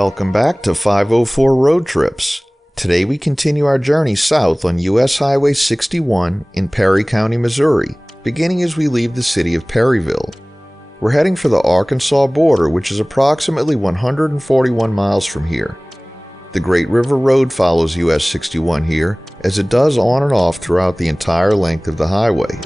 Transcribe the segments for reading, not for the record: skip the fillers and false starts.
Welcome back to 504 Road Trips. Today we continue our journey south on US Highway 61 in Perry County, Missouri, beginning as we leave the city of Perryville. We're heading for the Arkansas border, which is approximately 141 miles from here. The Great River Road follows US 61 here, as it does on and off throughout the entire length of the highway.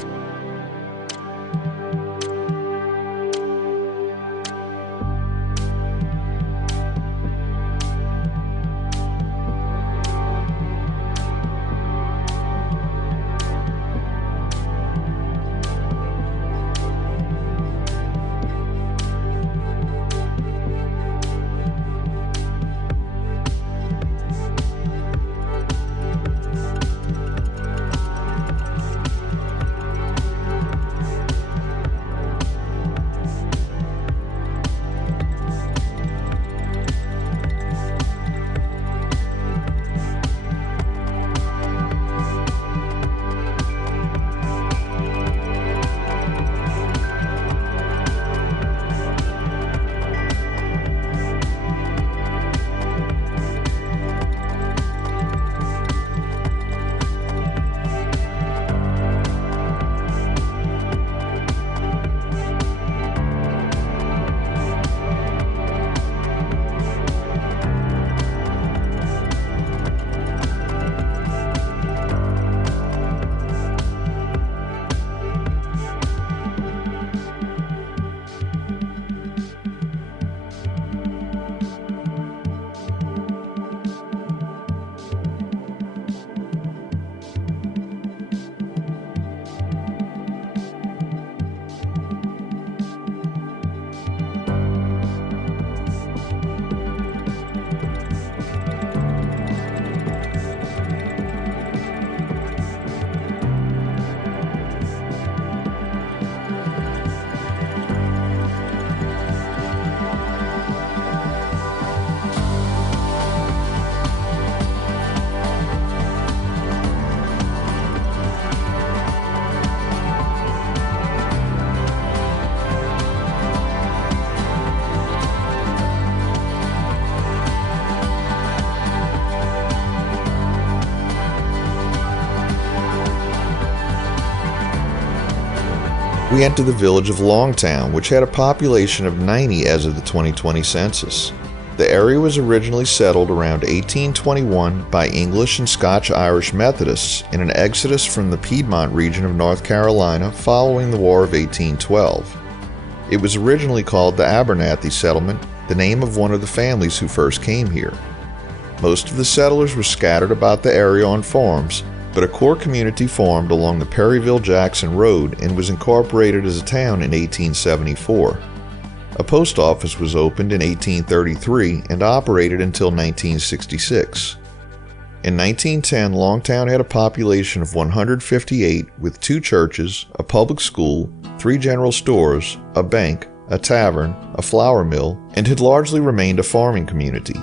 We enter the village of Longtown, which had a population of 90 as of the 2020 census. The area was originally settled around 1821 by English and Scotch-Irish Methodists in an exodus from the Piedmont region of North Carolina following the War of 1812. It was originally called the Abernathy Settlement, the name of one of the families who first came here. Most of the settlers were scattered about the area on farms, but a core community formed along the Perryville-Jackson Road and was incorporated as a town in 1874. A post office was opened in 1833 and operated until 1966. In 1910, Longtown had a population of 158 with 2 churches, a public school, 3 general stores, a bank, a tavern, a flour mill, and had largely remained a farming community.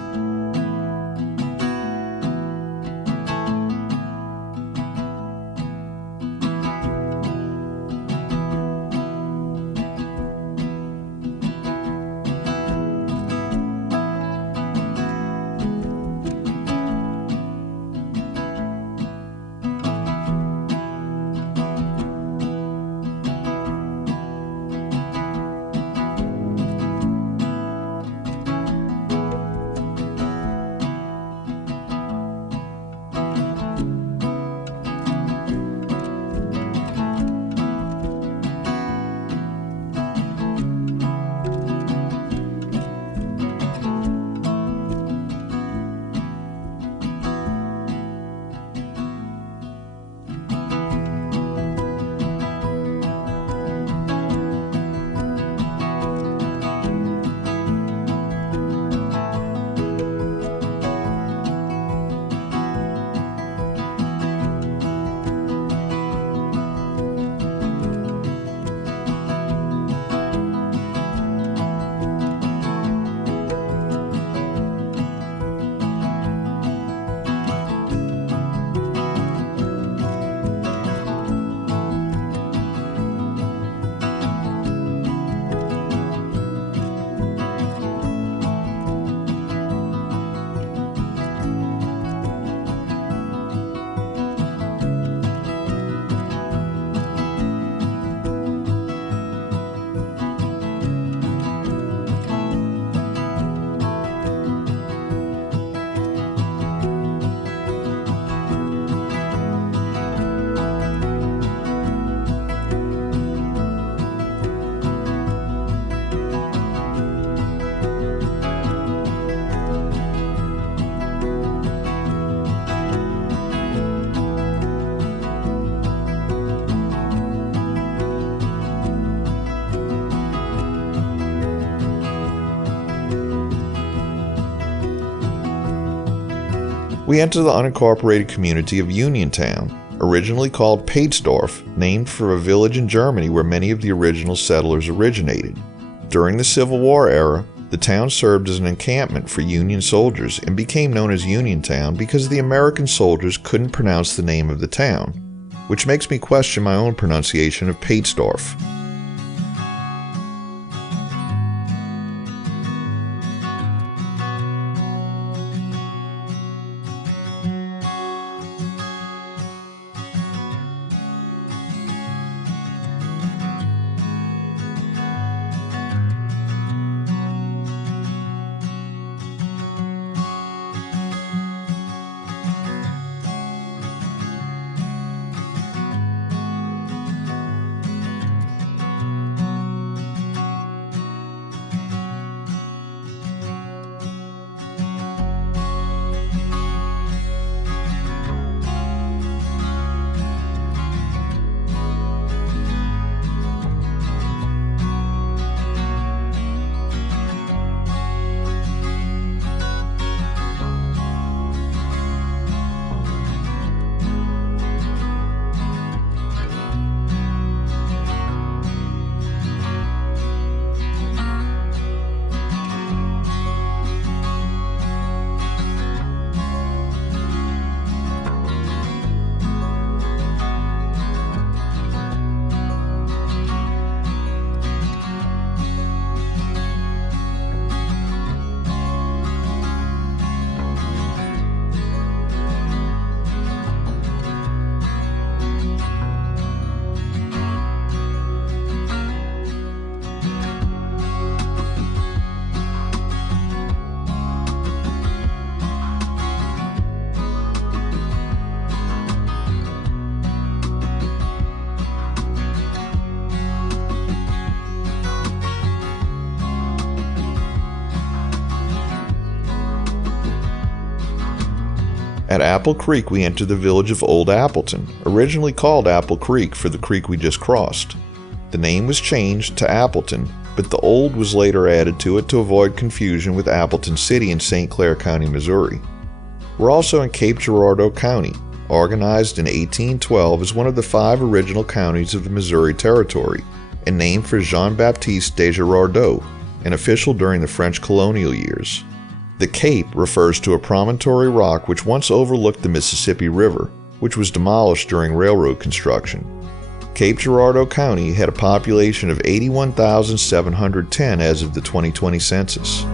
We enter the unincorporated community of Uniontown, originally called Paetsdorf, named for a village in Germany where many of the original settlers originated. During the Civil War era, the town served as an encampment for Union soldiers and became known as Uniontown because the American soldiers couldn't pronounce the name of the town, which makes me question my own pronunciation of Paetsdorf. At Apple Creek, we enter the village of Old Appleton, originally called Apple Creek for the creek we just crossed. The name was changed to Appleton, but the Old was later added to it to avoid confusion with Appleton City in St. Clair County, Missouri. We're also in Cape Girardeau County, organized in 1812 as one of the 5 original counties of the Missouri Territory, and named for Jean-Baptiste de Girardot, an official during the French colonial years. The Cape refers to a promontory rock which once overlooked the Mississippi River, which was demolished during railroad construction. Cape Girardeau County had a population of 81,710 as of the 2020 census.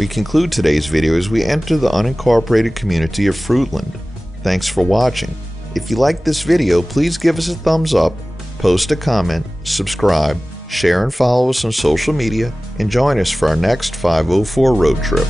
We conclude today's video as we enter the unincorporated community of Fruitland. Thanks for watching. If you liked this video, please give us a thumbs up, post a comment, subscribe, share and follow us on social media, and join us for our next 504 road trip.